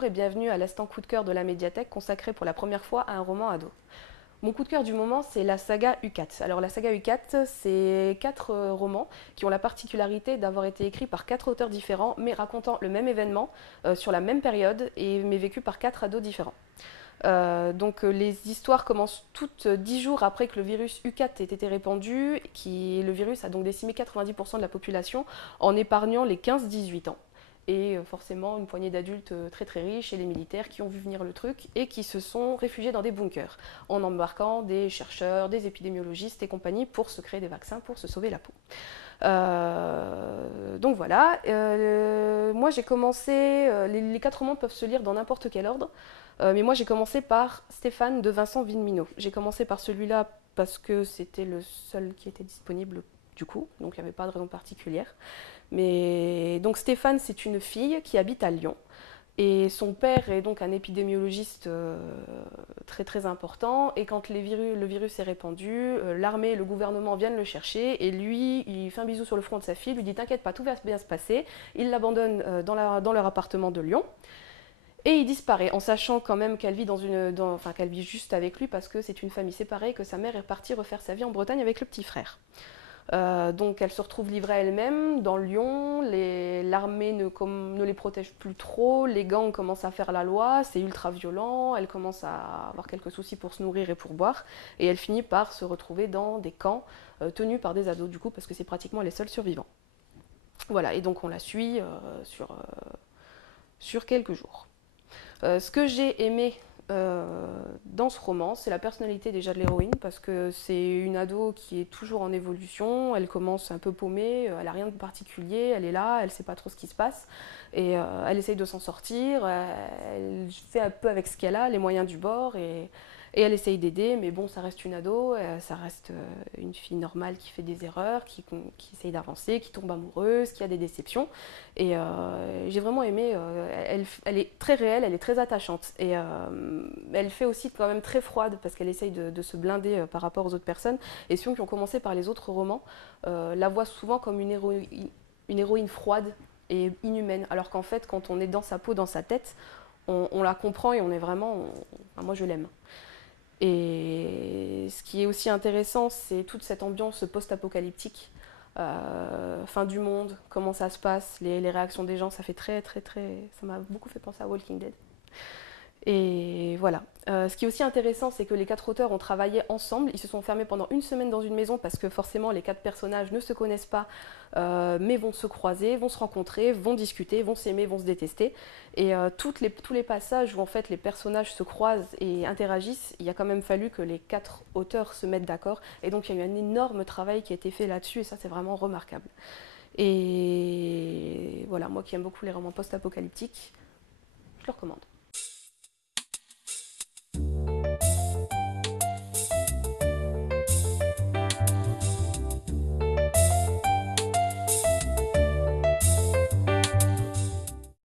Bonjour et bienvenue à l'instant coup de cœur de la médiathèque consacré pour la première fois à un roman ado. Mon coup de cœur du moment, c'est la saga U4. Alors la saga U4, c'est 4 romans qui ont la particularité d'avoir été écrits par 4 auteurs différents, mais racontant le même événement sur la même période, mais vécu par 4 ados différents. Les histoires commencent toutes 10 jours après que le virus U4 ait été répandu, le virus a donc décimé 90% de la population en épargnant les 15-18 ans. Et forcément une poignée d'adultes très très riches et les militaires qui ont vu venir le truc et qui se sont réfugiés dans des bunkers en embarquant des chercheurs, des épidémiologistes et compagnie pour se créer des vaccins pour se sauver la peau. Donc voilà, moi j'ai commencé, les 4 romans peuvent se lire dans n'importe quel ordre, mais moi j'ai commencé par Stéphane de Vincent Villeminot. J'ai commencé par celui-là parce que c'était le seul qui était disponible du coup, donc il n'y avait pas de raison particulière. Mais donc Stéphane, c'est une fille qui habite à Lyon. Et son père est donc un épidémiologiste très très important. Et quand le virus est répandu, l'armée et le gouvernement viennent le chercher. Et lui, il fait un bisou sur le front de sa fille, lui dit t'inquiète pas, tout va bien se passer. Il l'abandonne dans leur appartement de Lyon. Et il disparaît, en sachant quand même qu'elle vit qu'elle vit juste avec lui parce que c'est une famille séparée, que sa mère est partie refaire sa vie en Bretagne avec le petit frère. Donc elle se retrouve livrée à elle-même dans Lyon, l'armée ne les protège plus trop, les gangs commencent à faire la loi, c'est ultra violent, elle commence à avoir quelques soucis pour se nourrir et pour boire, et elle finit par se retrouver dans des camps tenus par des ados du coup, parce que c'est pratiquement les seuls survivants. Voilà, et donc on la suit sur quelques jours. Ce que j'ai aimé dans ce roman, c'est la personnalité déjà de l'héroïne, parce que c'est une ado qui est toujours en évolution, elle commence un peu paumée, elle n'a rien de particulier, elle est là, elle ne sait pas trop ce qui se passe, et elle essaye de s'en sortir, elle fait un peu avec ce qu'elle a, les moyens du bord, et elle essaye d'aider, mais bon, ça reste une ado, ça reste une fille normale qui fait des erreurs, qui essaye d'avancer, qui tombe amoureuse, qui a des déceptions. Et j'ai vraiment aimé, elle est très réelle, elle est très attachante. Et elle fait aussi quand même très froide parce qu'elle essaye de se blinder par rapport aux autres personnes. Et ceux qui ont commencé par les autres romans la voient souvent comme une héroïne froide et inhumaine. Alors qu'en fait, quand on est dans sa peau, dans sa tête, on la comprend et on est vraiment... moi, je l'aime. Et ce qui est aussi intéressant, c'est toute cette ambiance post-apocalyptique. Fin du monde, comment ça se passe, les réactions des gens, ça fait très très très... Ça m'a beaucoup fait penser à Walking Dead. Et voilà. Ce qui est aussi intéressant, c'est que les 4 auteurs ont travaillé ensemble. Ils se sont enfermés pendant une semaine dans une maison parce que forcément les 4 personnages ne se connaissent pas, mais vont se croiser, vont se rencontrer, vont discuter, vont s'aimer, vont se détester. Et tous les passages où en fait les personnages se croisent et interagissent, il a quand même fallu que les 4 auteurs se mettent d'accord. Et donc il y a eu un énorme travail qui a été fait là-dessus et ça c'est vraiment remarquable. Et voilà, moi qui aime beaucoup les romans post-apocalyptiques, je le recommande.